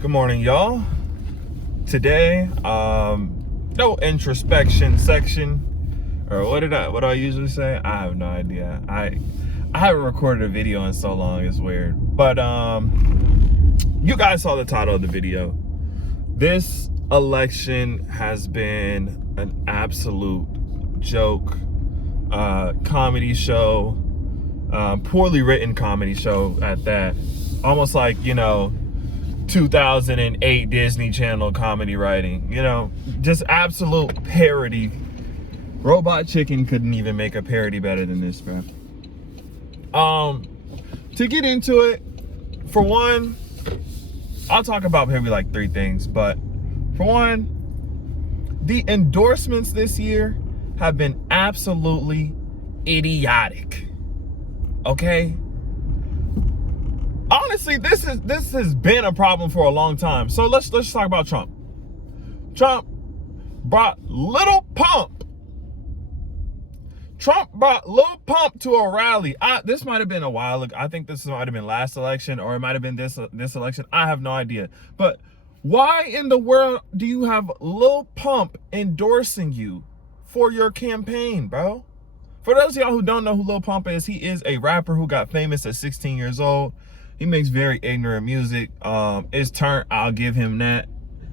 Good morning, y'all. Today, no introspection section, or what do I usually say? I have no idea. I haven't recorded a video in so long, it's weird. But you guys saw the title of the video. This election has been an absolute joke, comedy show, poorly written comedy show at that. Almost like, 2008 Disney Channel comedy writing, just absolute parody. Robot Chicken couldn't even make a parody better than this, bro. To get into it, for one, I'll talk about maybe like three things, but for one, the endorsements this year have been absolutely idiotic. Okay? Honestly, this has been a problem for a long time. So let's talk about Trump. Trump brought Lil Pump. Trump brought Lil Pump to a rally. This might have been a while ago. I think this might have been last election, or it might have been this election. I have no idea. But why in the world do you have Lil Pump endorsing you for your campaign, bro? For those of y'all who don't know who Lil Pump is, he is a rapper who got famous at 16 years old. He makes very ignorant music. It's turned, I'll give him that.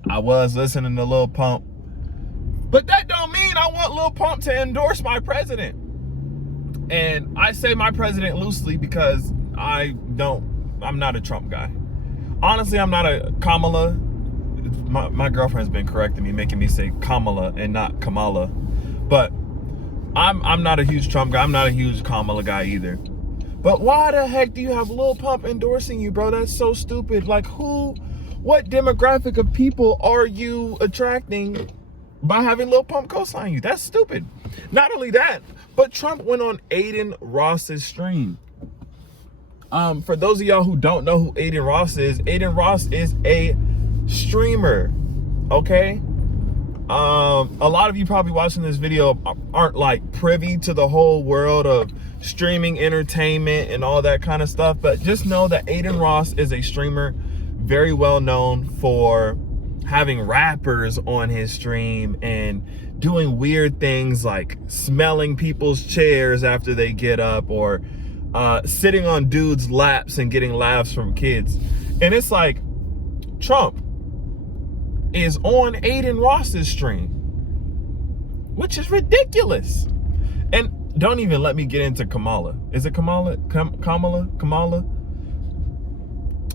I was listening to Lil Pump. But that don't mean I want Lil Pump to endorse my president. And I say my president loosely because I'm not a Trump guy. Honestly, I'm not a Kamala. My girlfriend's been correcting me, making me say Kamala and not Kamala. But I'm not a huge Trump guy. I'm not a huge Kamala guy either. But why the heck do you have Lil Pump endorsing you, bro? That's so stupid. Like, what demographic of people are you attracting by having Lil Pump co-sign you? That's stupid. Not only that, but Trump went on Adin Ross's stream. For those of y'all who don't know who Adin Ross is a streamer, okay? A lot of you probably watching this video aren't like privy to the whole world of streaming entertainment and all that kind of stuff, but just know that Adin Ross is a streamer very well known for having rappers on his stream and doing weird things like smelling people's chairs after they get up, or sitting on dudes' laps and getting laughs from kids. And it's like, Trump is on Adin Ross's stream, which is ridiculous. And don't even let me get into Kamala. Is it Kamala? Kamala?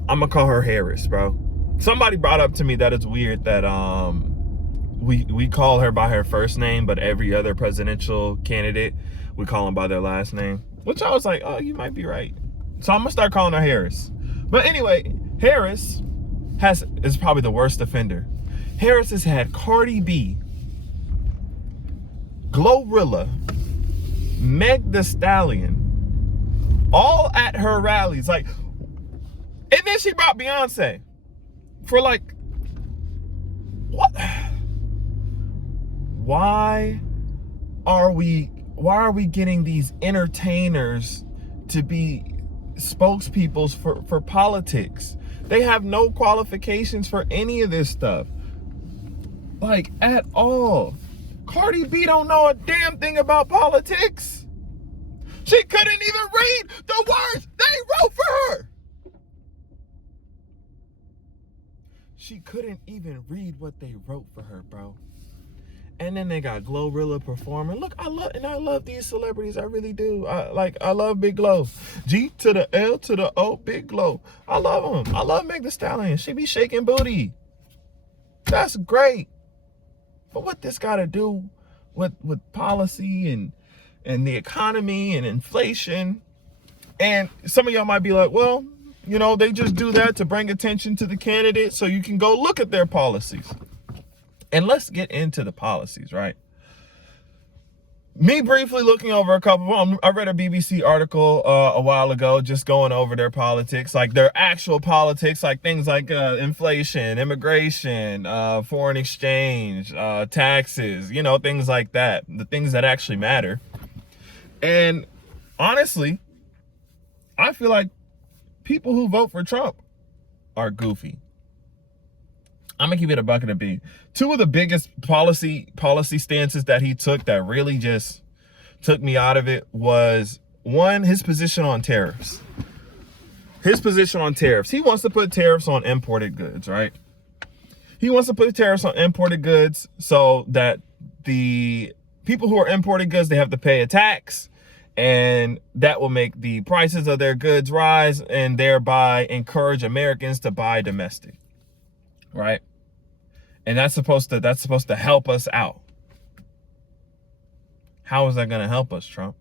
I'm gonna call her Harris, bro. Somebody brought up to me that it's weird that we call her by her first name, but every other presidential candidate we call them by their last name. Which I was like, oh, you might be right. So I'm gonna start calling her Harris. But anyway, Harris is probably the worst offender. Harris has had Cardi B, Glorilla, Meg Thee Stallion, all at her rallies. Like, and then she brought Beyonce for like, what? Why are we getting these entertainers to be spokespeoples for politics? They have no qualifications for any of this stuff. Like, at all. Cardi B don't know a damn thing about politics. She couldn't even read the words they wrote for her. She couldn't even read what they wrote for her, bro. And then they got Glorilla performing. Look, I love these celebrities. I really do. I love Big Glow. G to the L to the O, Big Glow. I love them. I love Meg Thee Stallion. She be shaking booty. That's great. But what this got to do with policy and the economy and inflation? And some of y'all might be like, well, they just do that to bring attention to the candidate so you can go look at their policies. And let's get into the policies, right? Me briefly looking over a couple of them. I read a BBC article a while ago just going over their politics, like their actual politics, like things like inflation, immigration, foreign exchange, taxes, things like that, the things that actually matter. And honestly, I feel like people who vote for Trump are goofy. I'm gonna keep it a bucket of beef. Two of the biggest policy stances that he took that really just took me out of it was, one, his position on tariffs. His position on tariffs. He wants to put tariffs on imported goods, right? He wants to put tariffs on imported goods so that the people who are importing goods, they have to pay a tax, and that will make the prices of their goods rise and thereby encourage Americans to buy domestic, right? And that's supposed to help us out. How is that going to help us, Trump?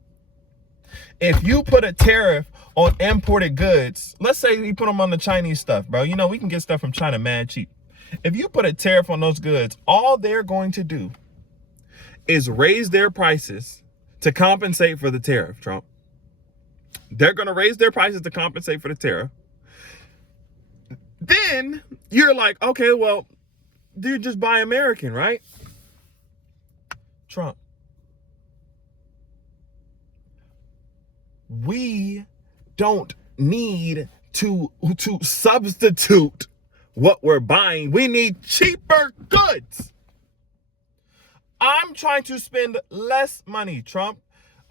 If you put a tariff on imported goods, let's say you put them on the Chinese stuff, bro. You know, we can get stuff from China mad cheap. If you put a tariff on those goods, all they're going to do is raise their prices to compensate for the tariff, Trump. They're going to raise their prices to compensate for the tariff. Then you're like, okay, well, dude, just buy American, right? Trump. We don't need to substitute what we're buying. We need cheaper goods. I'm trying to spend less money, Trump.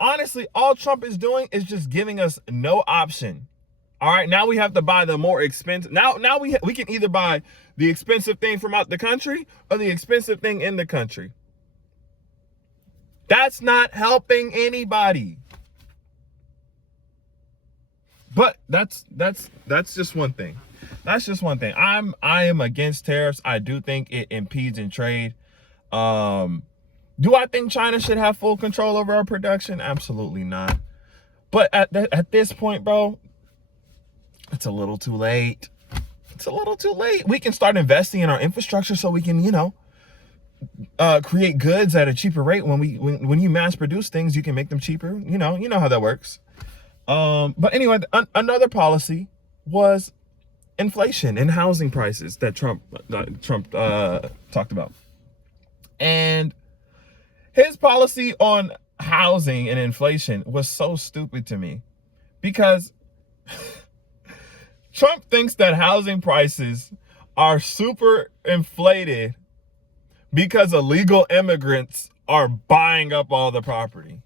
Honestly, all Trump is doing is just giving us no option. All right, now we have to buy the more expensive. Now we can either buy the expensive thing from out the country or the expensive thing in the country. That's not helping anybody. But that's just one thing. That's just one thing. I am against tariffs. I do think it impedes in trade. Do I think China should have full control over our production? Absolutely not. But at this point, bro, it's a little too late. It's a little too late. We can start investing in our infrastructure so we can, create goods at a cheaper rate. When you mass produce things, you can make them cheaper. You know how that works. But anyway, another policy was inflation and housing prices that Trump talked about. And his policy on housing and inflation was so stupid to me, because Trump thinks that housing prices are super inflated because illegal immigrants are buying up all the property.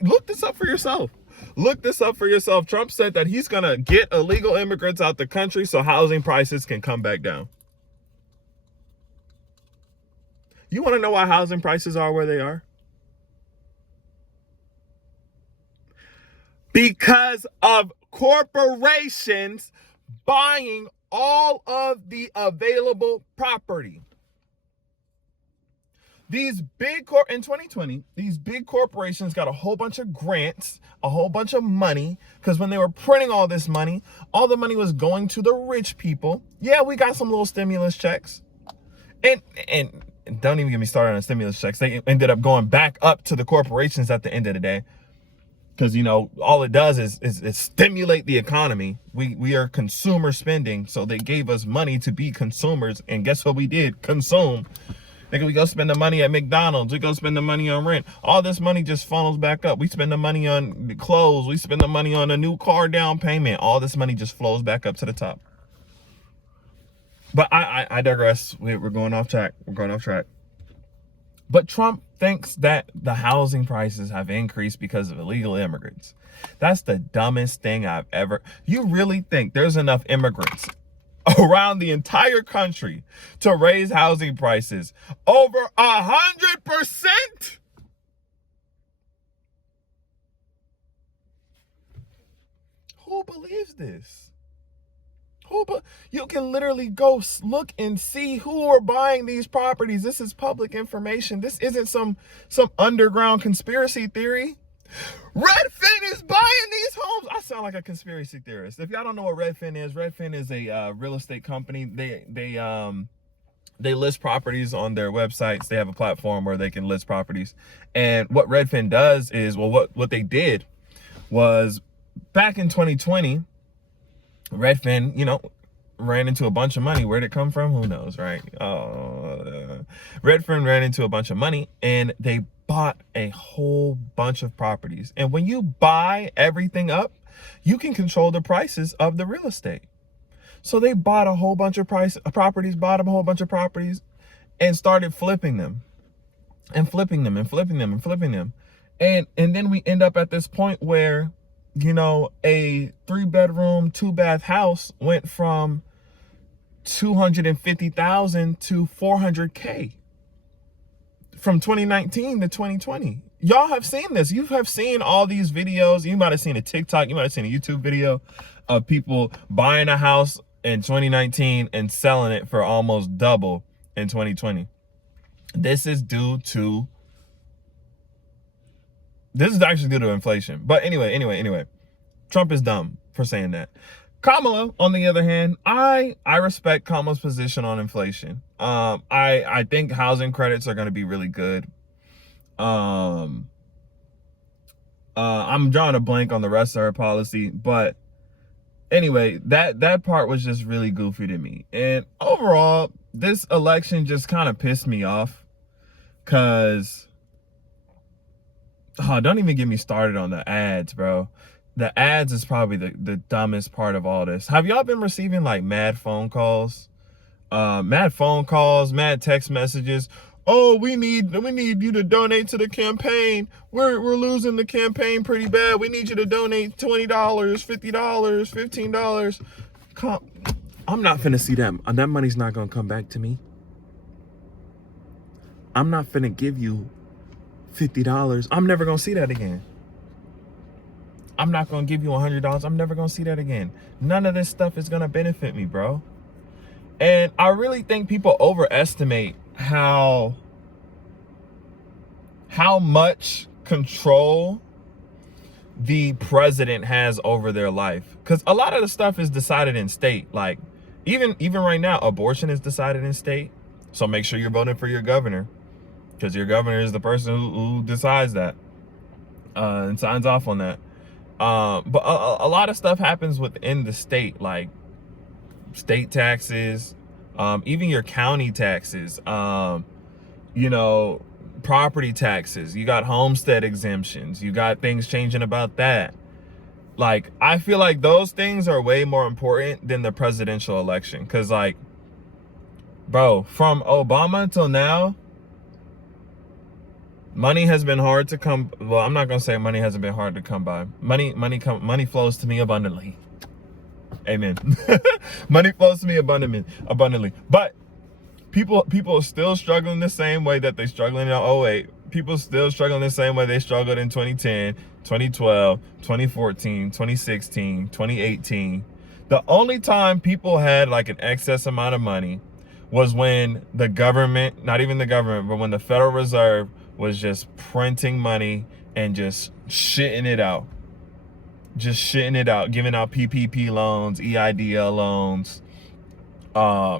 Look this up for yourself. Look this up for yourself. Trump said that he's going to get illegal immigrants out the country so housing prices can come back down. You want to know why housing prices are where they are? Because of corporations buying all of the available property. In 2020, these big corporations got a whole bunch of grants, a whole bunch of money, because when they were printing all this money, all the money was going to the rich people. Yeah, we got some little stimulus checks. And don't even get me started on stimulus checks. They ended up going back up to the corporations at the end of the day. Because, all it does is stimulate the economy. We are consumer spending. So they gave us money to be consumers. And guess what we did? Consume. Nigga, we go spend the money at McDonald's. We go spend the money on rent. All this money just funnels back up. We spend the money on clothes. We spend the money on a new car down payment. All this money just flows back up to the top. But I digress. We're going off track. But Trump thinks that the housing prices have increased because of illegal immigrants. That's the dumbest thing I've ever. You really think there's enough immigrants around the entire country to raise housing prices over 100%? Who believes this? You can literally go look and see who are buying these properties. This is public information. This isn't some underground conspiracy theory. Redfin is buying these homes. I sound like a conspiracy theorist. If y'all don't know what Redfin is a real estate company. They list properties on their websites. They have a platform where they can list properties. And what Redfin does is, what they did was, back in 2020, Redfin, ran into a bunch of money. Where'd it come from? Who knows, right? Redfin ran into a bunch of money, and they bought a whole bunch of properties. And when you buy everything up, you can control the prices of the real estate. So they bought a whole bunch of properties, bought a whole bunch of properties, and started flipping them and flipping them and flipping them and flipping them. And then we end up at this point where, you know, a 3-bedroom, 2-bath house went from 250,000 to 400K from 2019 to 2020. Y'all have seen this. You have seen all these videos. You might have seen a TikTok, you might have seen a YouTube video of people buying a house in 2019 and selling it for almost double in 2020. This is actually due to inflation. But anyway, Trump is dumb for saying that. Kamala, on the other hand, I respect Kamala's position on inflation. I think housing credits are going to be really good. I'm drawing a blank on the rest of her policy, but anyway, that part was just really goofy to me. And overall, this election just kind of pissed me off, because don't even get me started on the ads, bro. The ads is probably the dumbest part of all this. Have y'all been receiving like mad phone calls, mad text messages? Oh, we need you to donate to the campaign. We're losing the campaign pretty bad. We need you to donate $20, $50, $15. I'm not finna see that. That money's not gonna come back to me. I'm not finna give you $50. I'm never gonna see that again. I'm not gonna give you $100. I'm never gonna see that again. None of this stuff is gonna benefit me, bro. And I really think people overestimate how much control the president has over their life. Because a lot of the stuff is decided in state. Like even right now, abortion is decided in state. So make sure you're voting for your governor, because your governor is the person who decides that and signs off on that. But a lot of stuff happens within the state, like state taxes, even your county taxes, you know, property taxes. You got homestead exemptions. You got things changing about that. Like, I feel like those things are way more important than the presidential election. Because, like, bro, from Obama until now, money has been hard to come. Well, I'm not gonna say money hasn't been hard to come by. Money flows to me abundantly. Amen. Money flows to me abundantly. But people are still struggling the same way that they struggling in 08. People still struggling the same way they struggled in 2010, 2012, 2014, 2016, 2018. The only time people had like an excess amount of money was when the government, not even the government, but when the Federal Reserve was just printing money and just shitting it out. Giving out PPP loans, EIDL loans,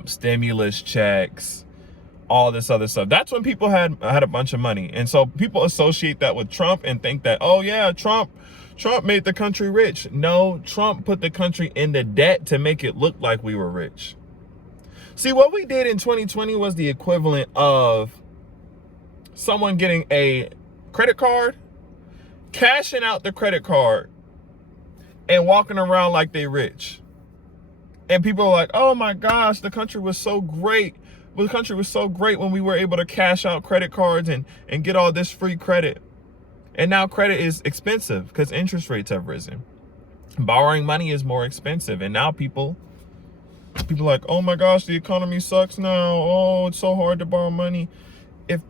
stimulus checks, all this other stuff. That's when people had a bunch of money. And so people associate that with Trump and think that, oh yeah, Trump made the country rich. No, Trump put the country into debt to make it look like we were rich. See, what we did in 2020 was the equivalent of someone getting a credit card, cashing out the credit card, and walking around like they rich. And people are like, oh my gosh, the country was so great. Well, the country was so great when we were able to cash out credit cards and get all this free credit. And now credit is expensive because interest rates have risen. Borrowing money is more expensive. And now people are like, oh my gosh, the economy sucks now. Oh, it's so hard to borrow money. If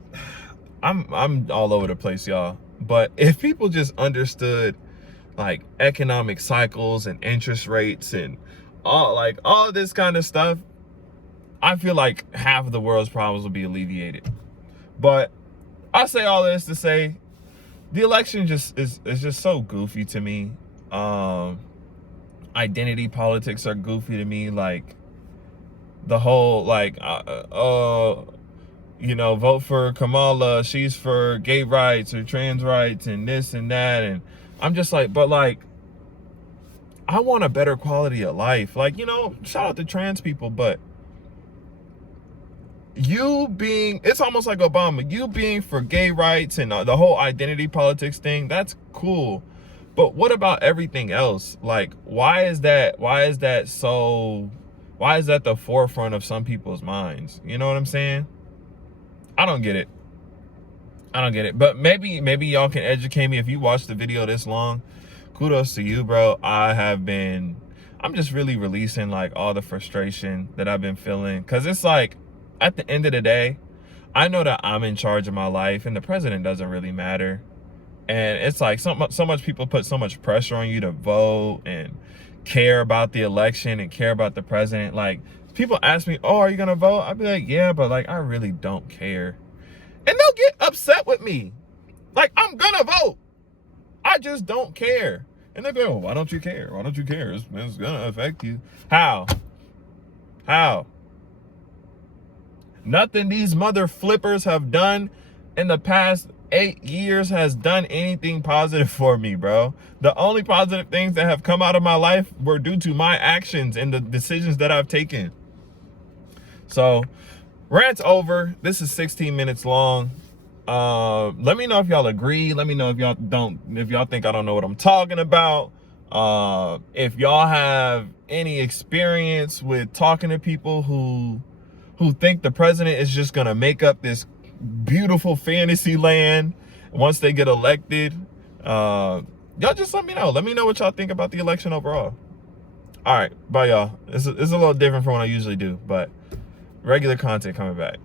I'm all over the place, y'all. But if people just understood like economic cycles and interest rates and all this kind of stuff, I feel like half of the world's problems will be alleviated. But I say all this to say the election just is just so goofy to me. Identity politics are goofy to me. Like the whole you know, vote for Kamala, she's for gay rights or trans rights and this and that. And I'm just like, but like, I want a better quality of life. Like, you know, shout out to trans people, but it's almost like Obama, you being for gay rights and the whole identity politics thing, that's cool. But what about everything else? Like, why is that so Why is that the forefront of some people's minds? You know what I'm saying? I don't get it. I don't get it. But maybe y'all can educate me. If you watched the video this long, kudos to you, bro. I'm just really releasing like all the frustration that I've been feeling. Cause it's like, at the end of the day, I know that I'm in charge of my life and the president doesn't really matter. And it's like so much people put so much pressure on you to vote and care about the election and care about the president. Like, people ask me, oh, are you gonna vote? I'd be like, yeah, but like, I really don't care. And they'll get upset with me. Like, I'm gonna vote. I just don't care. And they go, well, why don't you care? Why don't you care? It's gonna affect you. How? Nothing these mother flippers have done in the past 8 years has done anything positive for me, bro. The only positive things that have come out of my life were due to my actions and the decisions that I've taken. So, rant's over. This is 16 minutes long. Let me know if y'all agree. Let me know if y'all think I don't know what I'm talking about. If y'all have any experience with talking to people who think the president is just gonna make up this beautiful fantasy land once they get elected, y'all just let me know. Let me know what y'all think about the election overall. All right, bye y'all. It's a little different from what I usually do, but regular content coming back.